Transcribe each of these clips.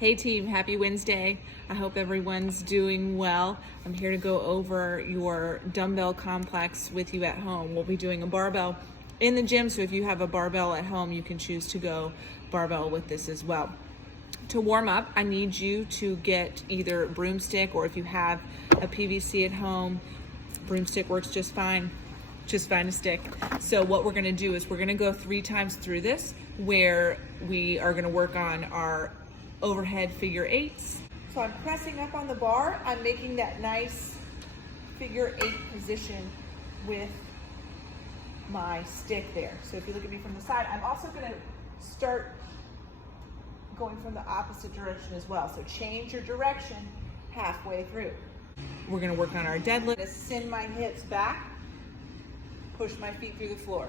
Hey team, happy Wednesday. I hope everyone's doing well. I'm here to go over your dumbbell complex with you at home. We'll be doing a barbell in the gym, so if you have a barbell at home, you can choose to go barbell with this as well. To warm up, I need you to get either a broomstick, or if you have a PVC at home, broomstick works just fine to stick. So what we're gonna do is we're gonna go 3 times through this, where we are gonna work on our overhead figure 8s. So I'm pressing up on the bar. I'm making that nice figure 8 position with my stick there. So if you look at me from the side, I'm also gonna start going from the opposite direction as well. So change your direction halfway through. We're gonna work on our deadlift. Send my hips back, push my feet through the floor.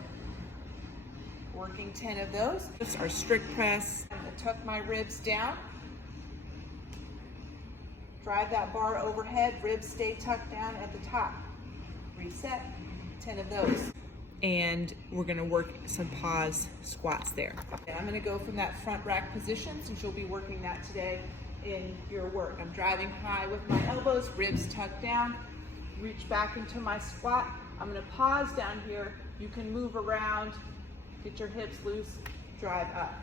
Working 10 of those. This is our strict press. I'm gonna tuck my ribs down. Drive that bar overhead, ribs stay tucked down at the top. Reset, 10 of those. And we're gonna work some pause squats there. And I'm gonna go from that front rack position, since you'll be working that today in your work. I'm driving high with my elbows, ribs tucked down, reach back into my squat. I'm gonna pause down here. You can move around, get your hips loose, drive up.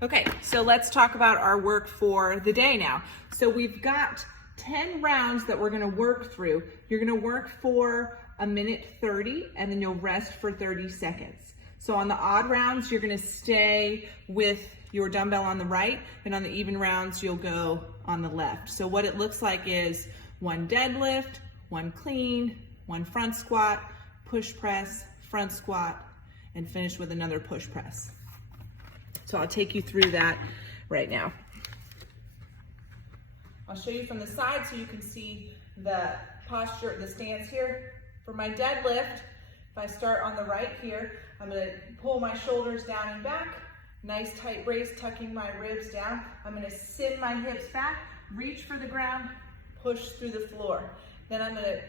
Okay, so let's talk about our work for the day now. So we've got 10 rounds that we're gonna work through. You're gonna work for 1:30, and then you'll rest for 30 seconds. So on the odd rounds, you're gonna stay with your dumbbell on the right, and on the even rounds, you'll go on the left. So what it looks like is 1 deadlift, 1 clean, 1 front squat, push press, front squat, and finish with another push press. So I'll take you through that right now. I'll show you from the side so you can see the posture, the stance here. For my deadlift, if I start on the right here, I'm gonna pull my shoulders down and back, nice tight brace, tucking my ribs down. I'm gonna send my hips back, reach for the ground, push through the floor. Then I'm gonna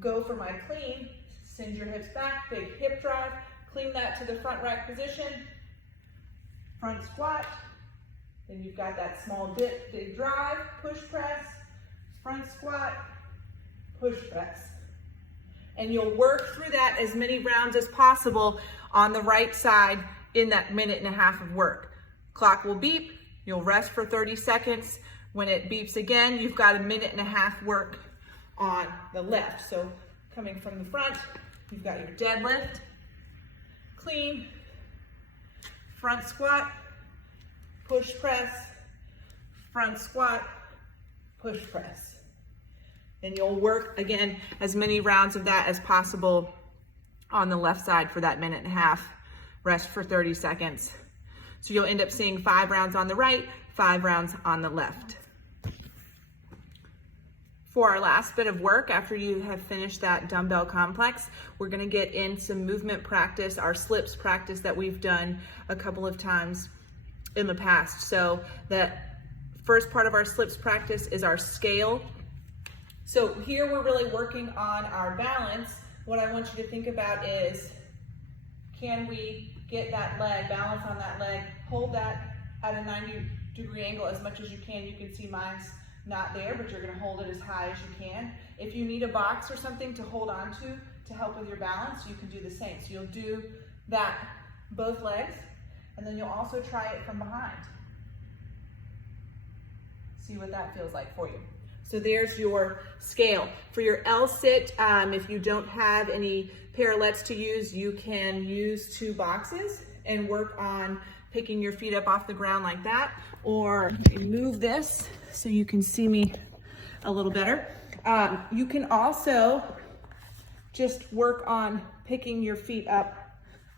go for my clean, send your hips back, big hip drive, clean that to the front rack position, front squat, then you've got that small dip, big drive, push press, front squat, push press. And you'll work through that as many rounds as possible on the right side in that 1.5 minutes of work. Clock will beep, you'll rest for 30 seconds. When it beeps again, you've got 1.5 minutes work on the left. So coming from the front, you've got your deadlift, clean, front squat, push press, front squat, push press. And you'll work, again, as many rounds of that as possible on the left side for that 1.5 minutes, rest for 30 seconds. So you'll end up seeing 5 rounds on the right, 5 rounds on the left. For our last bit of work, after you have finished that dumbbell complex, we're gonna get in some movement practice, our slips practice that we've done a couple of times in the past. So the first part of our slips practice is our scale. So here we're really working on our balance. What I want you to think about is, can we get that leg, balance on that leg, hold that at a 90-degree angle as much as you can. You can see mine's not there, but you're gonna hold it as high as you can. If you need a box or something to hold on to help with your balance, you can do the same. So you'll do that both legs, and then you'll also try it from behind. See what that feels like for you. So there's your scale. For your L-sit, if you don't have any parallettes to use, you can use 2 boxes and work on picking your feet up off the ground like that, or move this so you can see me a little better. You can also just work on picking your feet up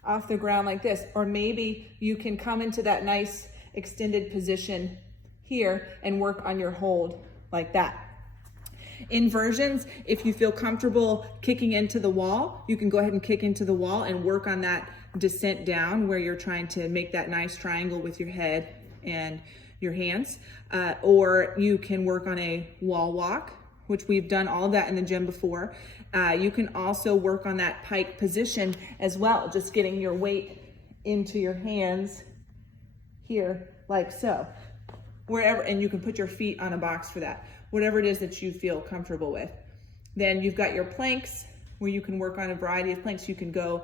off the ground like this, or maybe you can come into that nice extended position here and work on your hold like that. Inversions, if you feel comfortable kicking into the wall, you can go ahead and kick into the wall and work on that descent down where you're trying to make that nice triangle with your head and your hands. Or you can work on a wall walk, which we've done all of that in the gym before. You can also work on that pike position as well, just getting your weight into your hands here like so. wherever, and you can put your feet on a box for that, whatever it is that you feel comfortable with. Then you've got your planks where you can work on a variety of planks. You can go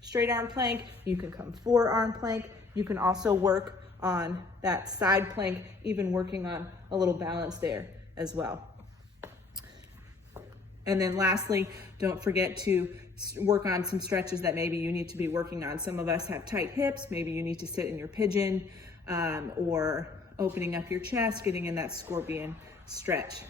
straight arm plank, you can come forearm plank, you can also work on that side plank, even working on a little balance there as well. And then lastly, don't forget to work on some stretches that maybe you need to be working on. Some of us have tight hips, maybe you need to sit in your pigeon, or opening up your chest, getting in that scorpion stretch.